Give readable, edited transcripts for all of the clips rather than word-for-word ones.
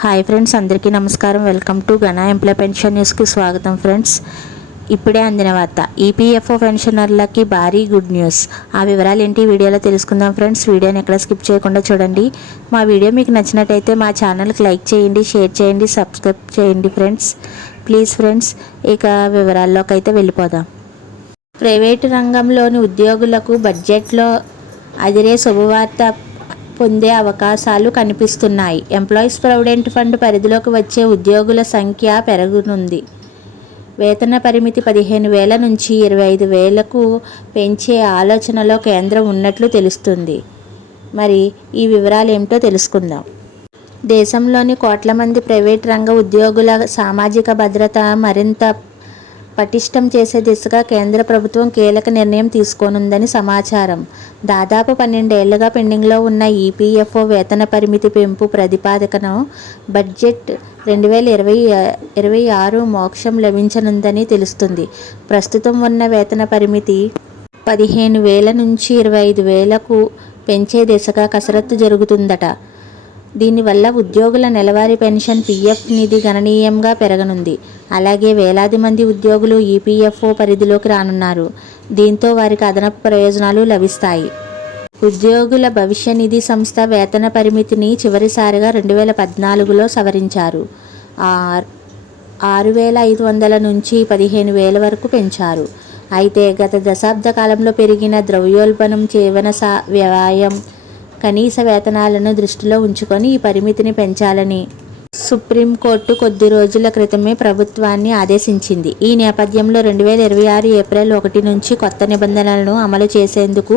Hi friends, అందరికీ నమస్కారం. Welcome to ఘన ఎంప్లాయ్ పెన్షన్ న్యూస్కి స్వాగతం. ఫ్రెండ్స్, ఇప్పుడే అందిన వార్త. ఈపీఎఫ్ఓ పెన్షనర్లకి భారీ గుడ్ న్యూస్. ఆ వివరాలు ఏంటి వీడియోలో తెలుసుకుందాం. ఫ్రెండ్స్, వీడియోని ఎక్కడ స్కిప్ చేయకుండా చూడండి. మా వీడియో మీకు నచ్చినట్టయితే మా ఛానల్కి లైక్ చేయండి, షేర్ చేయండి, సబ్స్క్రైబ్ చేయండి ఫ్రెండ్స్. ప్లీజ్ ఫ్రెండ్స్, ఇక వివరాల్లోకి అయితే వెళ్ళిపోదాం. ప్రైవేటు రంగంలోని ఉద్యోగులకు బడ్జెట్లో అదిరే శుభవార్త పొందే అవకాశాలు కనిపిస్తున్నాయి. ఎంప్లాయీస్ ప్రావిడెంట్ ఫండ్ పరిధిలోకి వచ్చే ఉద్యోగుల సంఖ్య పెరగనుంది. వేతన పరిమితి 15,000 నుంచి 25,000కు పెంచే ఆలోచనలో కేంద్రం ఉన్నట్లు తెలుస్తుంది. మరి ఈ వివరాలు ఏమిటో తెలుసుకుందాం. దేశంలోని కోట్ల మంది ప్రైవేట్ రంగ ఉద్యోగుల సామాజిక భద్రత మరింత పటిష్టం చేసే దిశగా కేంద్ర ప్రభుత్వం కీలక నిర్ణయం తీసుకోనుందని సమాచారం. దాదాపు 12 ఏళ్లుగా పెండింగ్లో ఉన్న ఈపీఎఫ్ఓ వేతన పరిమితి పెంపు ప్రతిపాదనకు బడ్జెట్ 2026 మోక్షం లభించనుందని తెలుస్తుంది. ప్రస్తుతం ఉన్న వేతన పరిమితి 15,000 నుంచి 25,000కు పెంచే దిశగా కసరత్తు జరుగుతుందట. దీనివల్ల ఉద్యోగుల నెలవారీ పెన్షన్ పీఎఫ్ నిధి గణనీయంగా పెరగనుంది. అలాగే వేలాది మంది ఉద్యోగులు ఈపీఎఫ్ఓ పరిధిలోకి రానున్నారు. దీంతో వారికి అదనపు ప్రయోజనాలు లభిస్తాయి. ఉద్యోగుల భవిష్య నిధి సంస్థ వేతన పరిమితిని చివరిసారిగా 2014లో సవరించారు. 6,500 నుంచి 15,000 వరకు పెంచారు. అయితే గత దశాబ్ద కాలంలో పెరిగిన ద్రవ్యోల్బణం, జీవన వ్యయం, కనీస వేతనాలను దృష్టిలో ఉంచుకొని ఈ పరిమితిని పెంచాలని సుప్రీంకోర్టు కొద్ది రోజుల క్రితమే ప్రభుత్వాన్ని ఆదేశించింది. ఈ నేపథ్యంలో 2026 ఏప్రిల్ 1 నుంచి కొత్త నిబంధనలను అమలు చేసేందుకు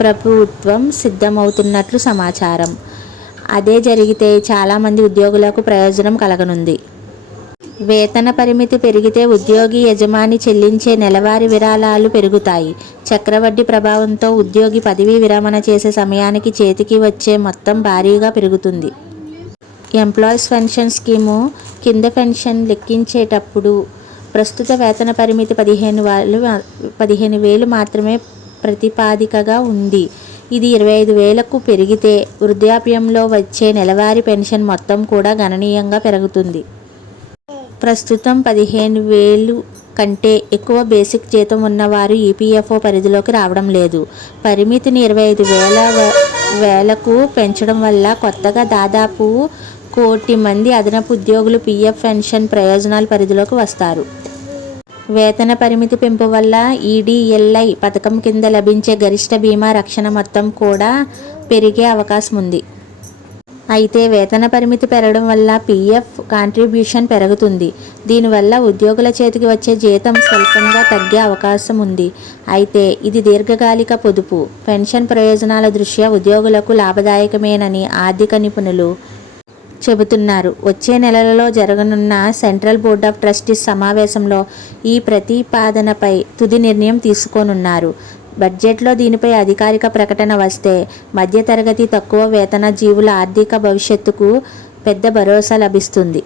ప్రభుత్వం సిద్ధమవుతున్నట్లు సమాచారం. అదే జరిగితే చాలామంది ఉద్యోగులకు ప్రయోజనం కలగనుంది. వేతన పరిమితి పెరిగితే ఉద్యోగి యజమాని చెల్లించే నెలవారీ విరాళాలు పెరుగుతాయి. చక్రవడ్డీ ప్రభావంతో ఉద్యోగి పదవీ విరమణ చేసే సమయానికి చేతికి వచ్చే మొత్తం భారీగా పెరుగుతుంది. ఎంప్లాయీస్ పెన్షన్ స్కీము కింద పెన్షన్ లెక్కించేటప్పుడు ప్రస్తుత వేతన పరిమితి 15,000 మాత్రమే ప్రతిపాదికగా ఉంది. ఇది 25,000కు పెరిగితే వృద్ధాప్యంలో వచ్చే నెలవారీ పెన్షన్ మొత్తం కూడా గణనీయంగా పెరుగుతుంది. ప్రస్తుతం 15,000 కంటే ఎక్కువ బేసిక్ జీతం ఉన్నవారు ఈపీఎఫ్ఓ పరిధిలోకి రావడం లేదు. పరిమితిని 25,000కు పెంచడం వల్ల కొత్తగా దాదాపు 1 కోటి మంది అదనపు ఉద్యోగులు పీఎఫ్ పెన్షన్ ప్రయోజనాల పరిధిలోకి వస్తారు. వేతన పరిమితి పెంపు వల్ల ఈడీఎల్ఐ పథకం కింద లభించే గరిష్ట బీమా రక్షణ మొత్తం కూడా పెరిగే అవకాశం ఉంది. అయితే వేతన పరిమితి పెరగడం వల్ల పీఎఫ్ కాంట్రిబ్యూషన్ పెరుగుతుంది. దీనివల్ల ఉద్యోగుల చేతికి వచ్చే జీతం స్వల్పంగా తగ్గే అవకాశం ఉంది. అయితే ఇది దీర్ఘకాలిక పొదుపు పెన్షన్ ప్రయోజనాల దృష్ట్యా ఉద్యోగులకు లాభదాయకమేనని ఆర్థిక నిపుణులు చెబుతున్నారు. వచ్చే నెలలో జరగనున్న సెంట్రల్ బోర్డ్ ఆఫ్ ట్రస్టీస్ సమావేశంలో ఈ ప్రతిపాదనపై తుది నిర్ణయం తీసుకోనున్నారు. బడ్జెట్లో దీనిపై అధికారిక ప్రకటన వస్తే మధ్యతరగతి, తక్కువ వేతన జీవుల ఆర్థిక భవిష్యత్తుకు పెద్ద భరోసా లభిస్తుంది.